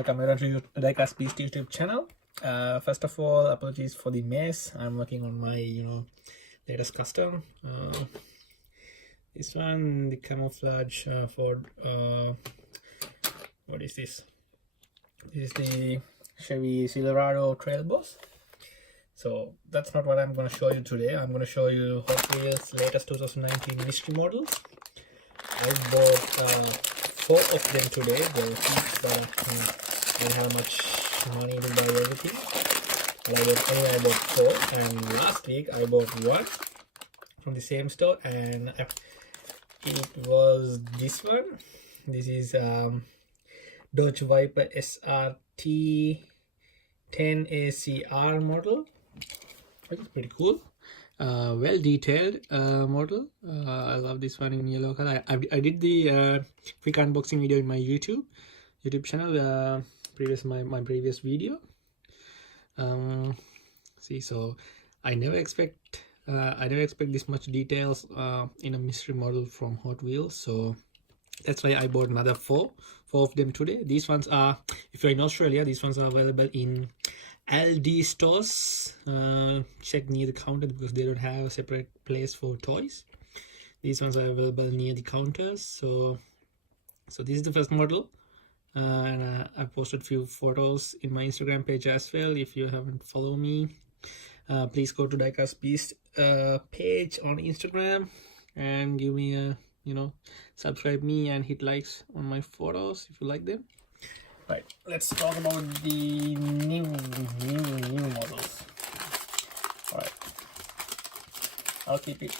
welcome everyone to the Beast YouTube channel. First of all, apologies for the mess. I'm working on my latest custom. This one, the camouflage for what is this? This is the Chevy Silverado Trail Boss. So that's not what I'm going to show you today. I'm going to show you Hot Wheels latest 2019 mystery models. I bought 4 of them today. They're cheap, but I didn't have much money to buy everything. But I bought 4, and last week I bought 1 from the same store, and it was this one. This is Dodge Viper SRT 10ACR model. It's pretty cool. Well detailed model. I love this one in yellow color. I did the quick unboxing video in my YouTube channel, my previous video. See, so I never expect this much details in a mystery model from Hot Wheels. So that's why I bought another 4 of them today. These ones are, if you're in Australia, these ones are available in ALDI Stores. Check near the counter because they don't have a separate place for toys. These ones are available near the counters. So this is the first model, and I posted a few photos in my Instagram page as well. If you haven't followed me, please go to Diecast Beast page on Instagram and give me a subscribe me and hit likes on my photos if you like them. Right, let's talk about the new models. All right, I'll keep it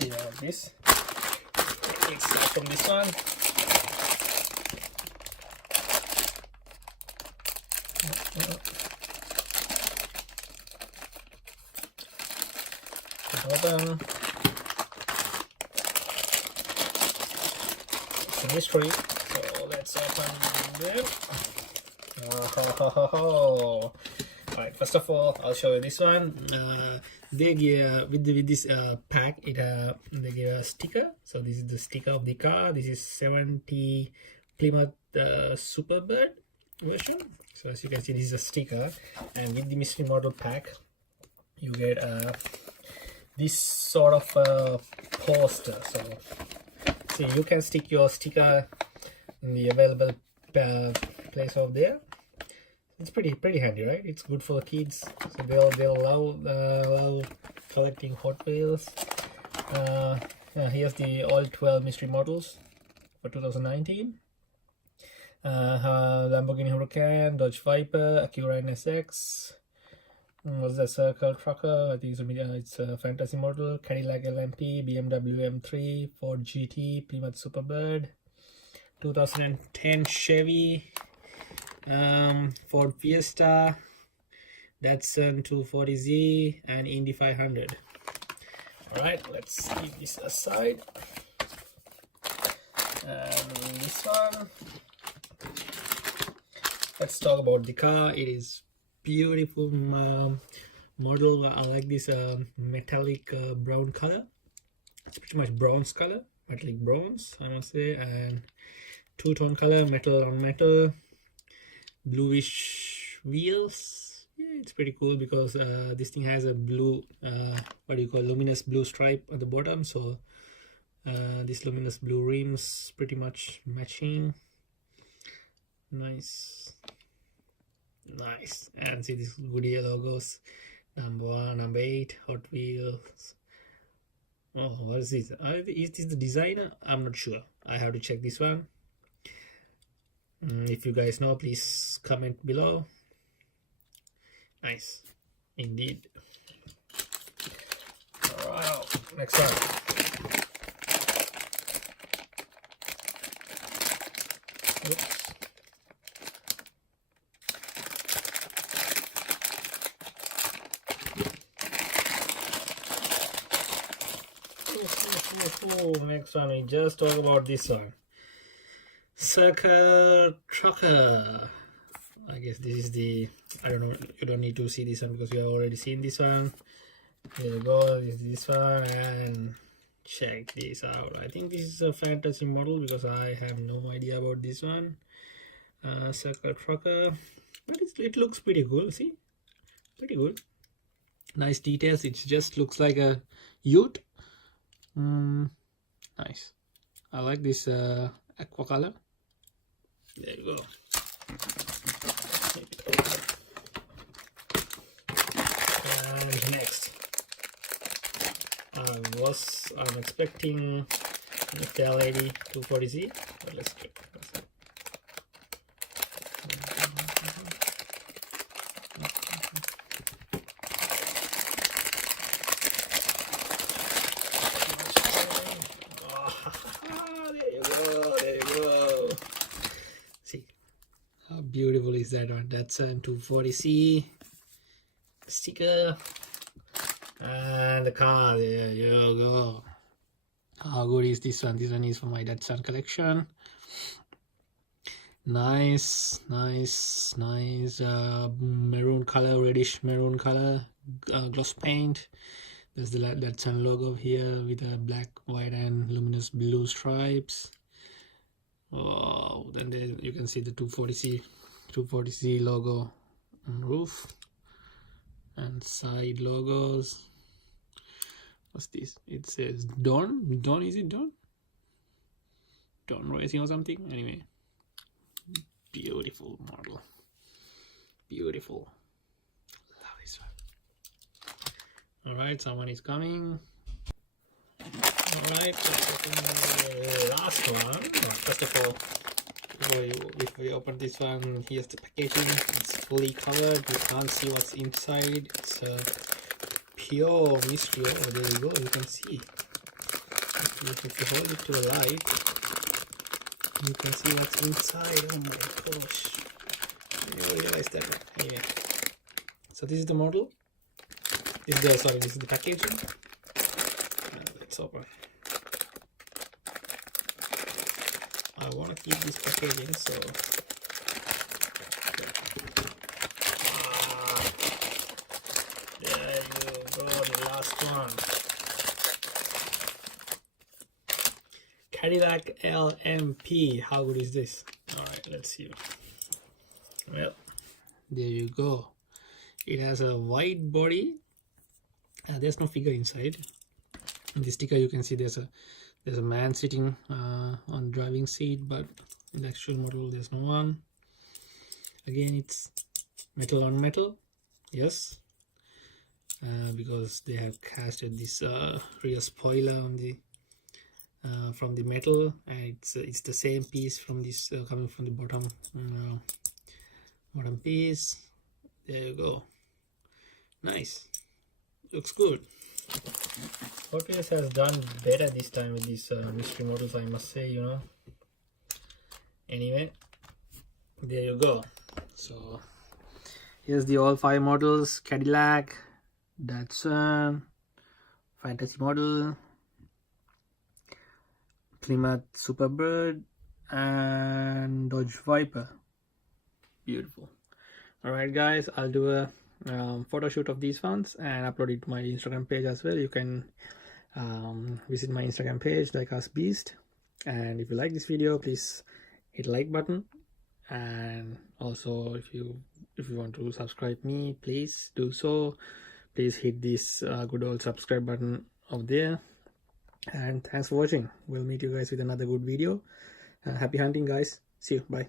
here like this. Let's start from this one. Open. It's a mystery. Let's open them. Alright, first of all, I'll show you this one. They give with this pack, they give a sticker. So this is the sticker of the car. This is 70 Plymouth Superbird version. So as you can see, this is a sticker, and with the mystery model pack, you get this sort of poster. So see, you can stick your sticker in the available place over there. It's pretty handy, right? It's good for the kids, so they'll love collecting Hot Wheels. Here's the all 12 mystery models for 2019. Lamborghini Huracan, Dodge Viper, Acura NSX. What's that? Circle Trucker? I think it's a fantasy model. Cadillac LMP, BMW M3, Ford GT, Plymouth Superbird, 2010 Chevy, Ford Fiesta, Datsun 240Z, and Indy 500. Alright, let's keep this aside. And this one, let's talk about the car. It is beautiful model. I like this metallic brown color. It's pretty much bronze color, metallic bronze, I must say, and two-tone color, metal on metal, bluish wheels. Yeah, it's pretty cool because this thing has a blue luminous blue stripe at the bottom. So this luminous blue rims pretty much matching. Nice, and see these Goodyear logos, number 1, number 8, Hot Wheels. Oh, what is this? Is this the designer? I'm not sure. I have to check this one. If you guys know, please comment below. Nice indeed. Alright, next one. Oops. Next one, we just talk about this one. Circle Trucker. I guess this is the, I don't know, you don't need to see this one because you have already seen this one. Here we go, this one, and check this out. I think this is a fantasy model because I have no idea about this one. circle trucker, but it looks pretty cool. See, pretty good, nice details. It just looks like a ute. Nice. I like this aqua color. There you go. And next, I'm expecting the ALDI 240Z, but let's check. There you go. See how beautiful is that one? That's a 240C sticker. And the car, there you go. How good is this one? This one is for my Datsun collection. Nice maroon color, reddish maroon color, gloss paint. There's the Datsun logo here with a black, white and luminous blue stripes. Oh, then there you can see the 240C logo on roof and side logos. What's this? It says Don, is it Don Racing or something? Anyway, beautiful model, beautiful. Love this one. All right, someone is coming. All right, let's open the last one. First of all, before we open this one, here's the packaging. It's fully covered. You can't see what's inside. It's pure mystery. Oh, there you go. You can see. If you hold it to the light, you can see what's inside. Oh my gosh! I didn't realize that. Anyway, so this is the model. This is the packaging. Let's open. I want to keep this packaging, so there you go, the last one. Cadillac LMP. How good is this? All right, let's see. Well, there you go. It has a white body. There's no figure inside. In the sticker, you can see there's a man sitting on driving seat, but in the actual model there's no one. Again, it's metal on metal, yes, because they have casted this rear spoiler on the from the metal, and it's the same piece from this coming from the bottom piece. There you go. Nice, looks good. Hot Wheels has done better this time with these mystery models, I must say, you know. Anyway, there you go. So here's the all 5 models: Cadillac, Datsun, Fantasy model, Plymouth Superbird, and Dodge Viper. Beautiful. Alright guys, I'll do a photo shoot of these ones and upload it to my Instagram page as well. You can visit my Instagram page, like us beast, and if you like this video, please hit like button, and also if you want to subscribe me, please do so. Please hit this good old subscribe button up there, and thanks for watching. We'll meet you guys with another good video. Happy hunting guys. See you. Bye.